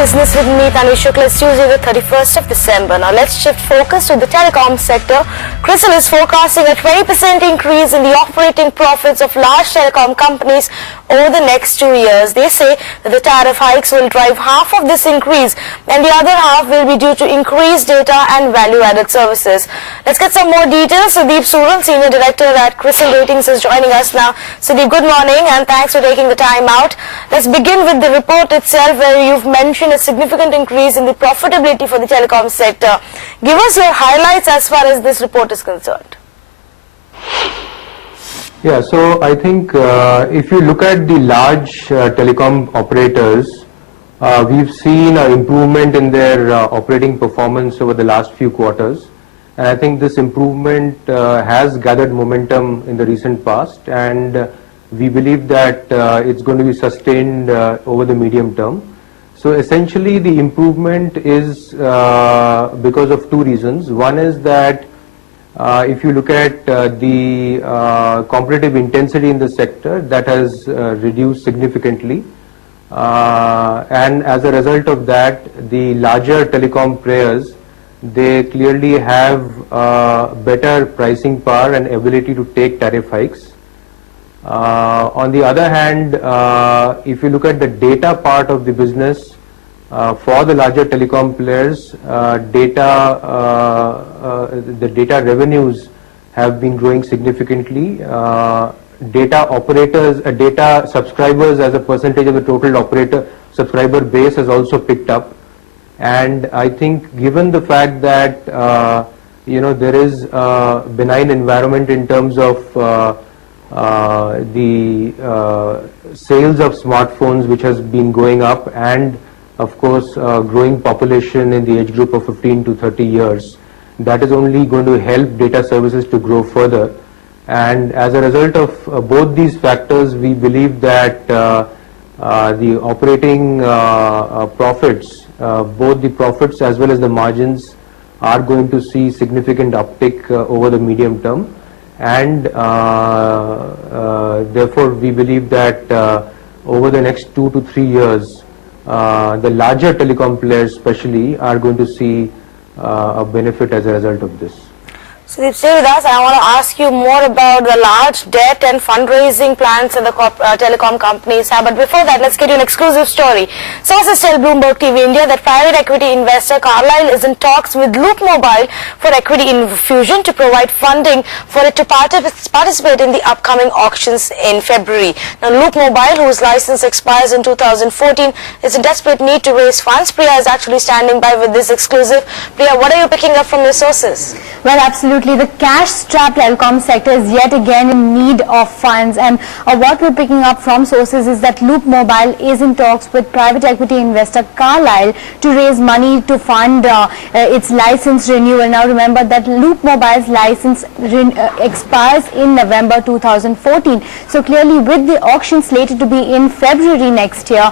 Business with me, Tanish Shukla. It's Tuesday the 31st of December. Now let's shift focus to the telecom sector. CRISIL is forecasting a 20% increase in the operating profits of large telecom companies over the next 2 years. They say that the tariff hikes will drive half of this increase and the other half will be due to increased data and value-added services. Let's get some more details. Sudeep Sural, Senior Director at CRISIL Ratings, is joining us now. Sudeep, good morning and thanks for taking the time out. Let's begin with the report itself, where you've mentioned a significant increase in the profitability for the telecom sector. Give us your highlights as far as this report is concerned. Yeah, so I think if you look at the large telecom operators, we've seen an improvement in their operating performance over the last few quarters. And I think this improvement has gathered momentum in the recent past, and we believe that it's going to be sustained over the medium term. So essentially the improvement is because of two reasons. One is that if you look at the competitive intensity in the sector, that has reduced significantly, and as a result of that, the larger telecom players, they clearly have better pricing power and ability to take tariff hikes. On the other hand, if you look at the data part of the business, for the larger telecom players, the data revenues have been growing significantly. Data operators, data subscribers as a percentage of the total operator subscriber base has also picked up. And I think given the fact that there is a benign environment in terms of the sales of smartphones, which has been going up, and of course growing population in the age group of 15 to 30 years, that is only going to help data services to grow further. And as a result of both these factors, we believe that the operating profits, both the profits as well as the margins, are going to see significant uptick over the medium term. And therefore we believe that over the next 2 to 3 years, the larger telecom players especially are going to see a benefit as a result of this. Sudeep, stay with us. I want to ask you more about the large debt and fundraising plans that the telecom companies have. But before that, let's get you an exclusive story. Sources tell Bloomberg TV India that private equity investor Carlyle is in talks with Loop Mobile for equity infusion to provide funding for it to participate in the upcoming auctions in February. Now, Loop Mobile, whose license expires in 2014, is in desperate need to raise funds. Priya is actually standing by with this exclusive. Priya, what are you picking up from your sources? Well, absolutely. The cash-strapped telecom sector is yet again in need of funds, and what we're picking up from sources is that Loop Mobile is in talks with private equity investor Carlyle to raise money to fund its license renewal. Now remember that Loop Mobile's license expires in November 2014. So clearly, with the auction slated to be in February next year,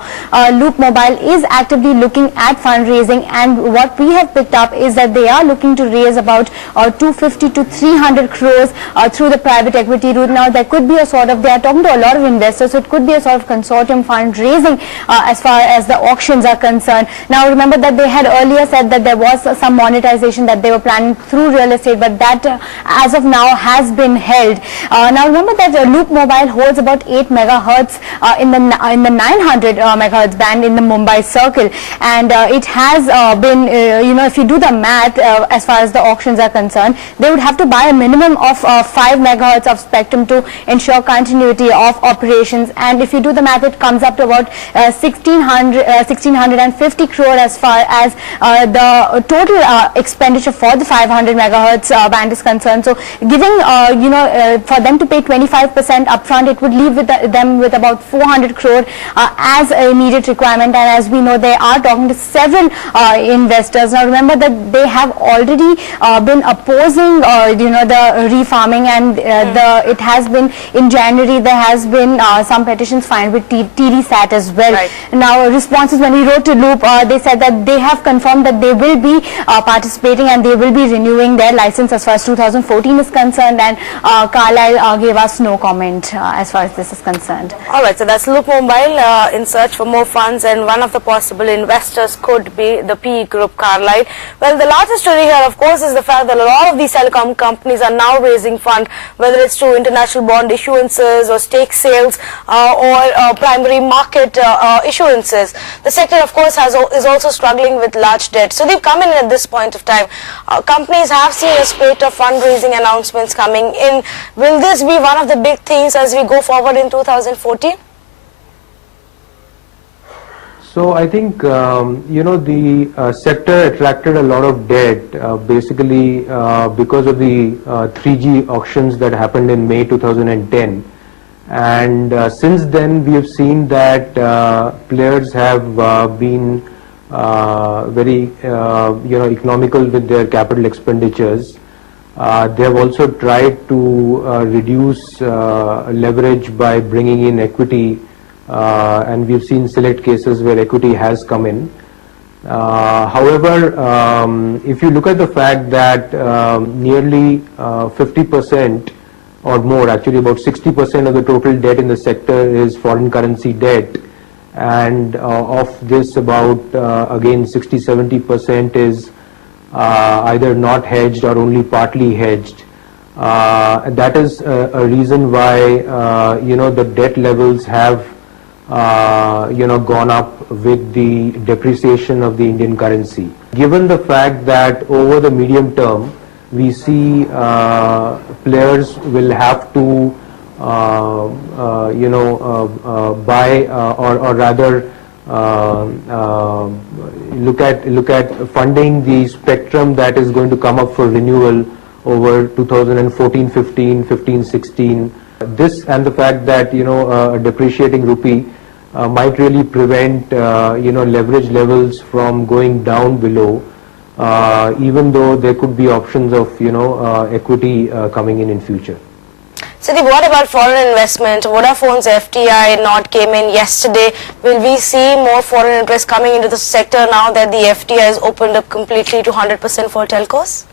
Loop Mobile is actively looking at fundraising, and what we have picked up is that they are looking to raise about 250 to 300 crores through the private equity route. Now there could be a sort of, they are talking to a lot of investors, so it could be a sort of consortium fundraising as far as the auctions are concerned. Now remember that they had earlier said that there was some monetization that they were planning through real estate, but that as of now has been held. Now remember that Loop Mobile holds about 8 megahertz in the 900 megahertz band in the Mumbai circle, and it has been, if you do the math as far as the auctions are concerned, they would have to buy a minimum of 5 megahertz of spectrum to ensure continuity of operations. And if you do the math, it comes up to about 1650 crore as far as the total expenditure for the 500 megahertz band is concerned. So giving, for them to pay 25% upfront, it would leave them with about 400 crore as an immediate requirement. And as we know, they are talking to several investors. Now remember that they have already been opposing following, the refarming, and it has been in January. There has been some petitions filed with TDSAT as well. Right. Now, responses when we wrote to Loop, they said that they have confirmed that they will be participating and they will be renewing their license as far as 2014 is concerned, and Carlyle gave us no comment as far as this is concerned. All right, so that's Loop Mobile in search for more funds, and one of the possible investors could be the PE group Carlyle. Well, the largest story here, of course, is the fact that a lot of these telecom companies are now raising funds, whether it's through international bond issuances or stake sales or primary market issuances. The sector, of course, is also struggling with large debt. So they've come in at this point of time. Companies have seen a spate of fundraising announcements coming in. Will this be one of the big things as we go forward in 2014? So I think, the sector attracted a lot of debt basically because of the 3G auctions that happened in May 2010. And since then we have seen that players have been very economical with their capital expenditures. They have also tried to reduce leverage by bringing in equity, and we've seen select cases where equity has come in. However, if you look at the fact that nearly 50% or more, actually about 60% of the total debt in the sector is foreign currency debt, and of this about again 60-70% is either not hedged or only partly hedged. That is a reason why the debt levels have gone up with the depreciation of the Indian currency. Given the fact that over the medium term we see players will have to buy or rather look at funding the spectrum that is going to come up for renewal over 2014-15, 15-16. This and the fact that a depreciating rupee might really prevent leverage levels from going down below, even though there could be options of equity coming in future. Siddhi, what about foreign investment? Vodafone's FDI not came in yesterday. Will we see more foreign interest coming into the sector now that the FDI has opened up completely to 100% for telcos?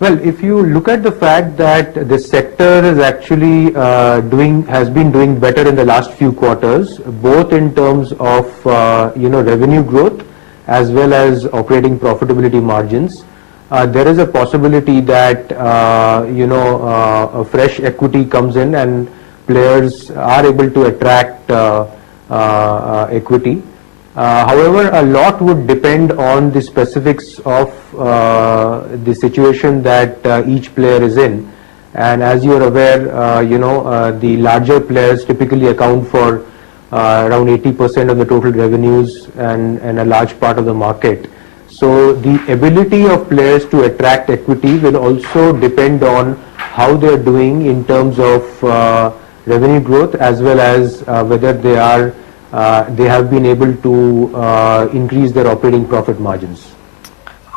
Well, if you look at the fact that the sector is actually has been doing better in the last few quarters, both in terms of revenue growth as well as operating profitability margins, there is a possibility that a fresh equity comes in and players are able to attract equity. However, a lot would depend on the specifics of the situation that each player is in, and as you are aware, the larger players typically account for around 80% of the total revenues and a large part of the market. So the ability of players to attract equity will also depend on how they are doing in terms of revenue growth, as well as whether they have been able to increase their operating profit margins.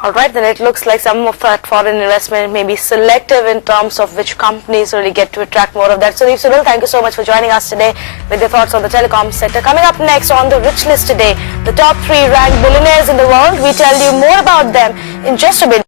Alright, then it looks like some of that foreign investment may be selective in terms of which companies really get to attract more of that. So, Sunil, thank you so much for joining us today with your thoughts on the telecom sector. Coming up next on the Rich List today, the top 3 ranked billionaires in the world. We tell you more about them in just a bit.